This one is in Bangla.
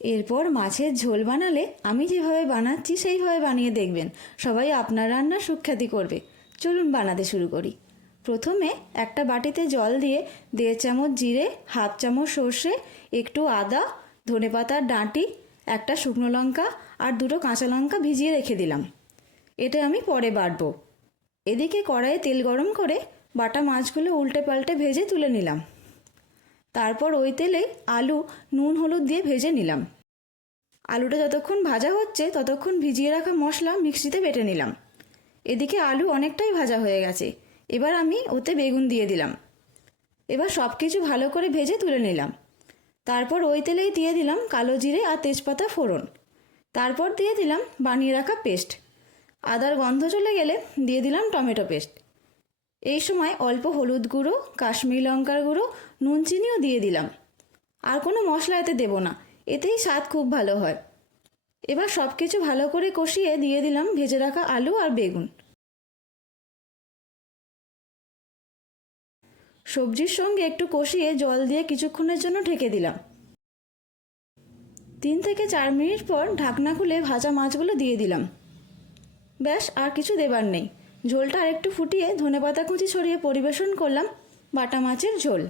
এরপর মাছের ঝোল বানালে আমি যেভাবে বানাচ্ছি সেইভাবে বানিয়ে দেখবেন, সবাই আপনার রান্নার সুখ্যাতি করবে। চলুন বানাতে শুরু করি। প্রথমে একটা বাটিতে জল দিয়ে 1.5 চামচ জিরে, 1/2 চামচ সর্ষে, একটু আদা, ধনেপাতার ডাঁটি, একটা শুকনো লঙ্কা আর 2টো কাঁচা লঙ্কা ভিজিয়ে রেখে দিলাম। এটা আমি পরে বাটবো। এদিকে কড়াইয়ে তেল গরম করে বাটা মাছগুলো উল্টে পাল্টে ভেজে তুলে নিলাম। তারপর ওই তেলে আলু নুন হলুদ দিয়ে ভেজে নিলাম। আলুটা যতক্ষণ ভাজা হচ্ছে ততক্ষণ ভিজিয়ে রাখা মশলা মিক্সিতে বেটে নিলাম। এদিকে আলু অনেকটাই ভাজা হয়ে গেছে। এবার আমি ওতে বেগুন দিয়ে দিলাম। এবার সব কিছু ভালো করে ভেজে তুলে নিলাম। তারপর ওই তেলেই দিয়ে দিলাম কালো জিরে আর তেজপাতা ফোড়ন। তারপর দিয়ে দিলাম বানিয়ে রাখা পেস্ট। আদার গন্ধ চলে গেলে দিয়ে দিলাম টমেটো পেস্ট। এই সময় অল্প হলুদ গুঁড়ো, কাশ্মীরি লঙ্কার গুঁড়ো, নুন চিনিও দিয়ে দিলাম। আর কোনো মশলা এতে দেবো না, এতেই স্বাদ খুব ভালো হয়। এবার সব কিছু ভালো করে কষিয়ে দিয়ে দিলাম ভেজে রাখা আলু আর বেগুন। সবজির সঙ্গে একটু কষিয়ে জল দিয়ে কিছুক্ষণের জন্য ঢেকে দিলাম। 3 থেকে 4 মিনিট পর ঢাকনা খুলে ভাজা মাছগুলো দিয়ে দিলাম। ব্যাস, আর কিছু দেবার নেই। ঝোলটা আরেকটু ফুটিয়ে ধনেপাতা কুচি ছড়িয়ে পরিবেশন করলাম বাটা মাছের ঝোল।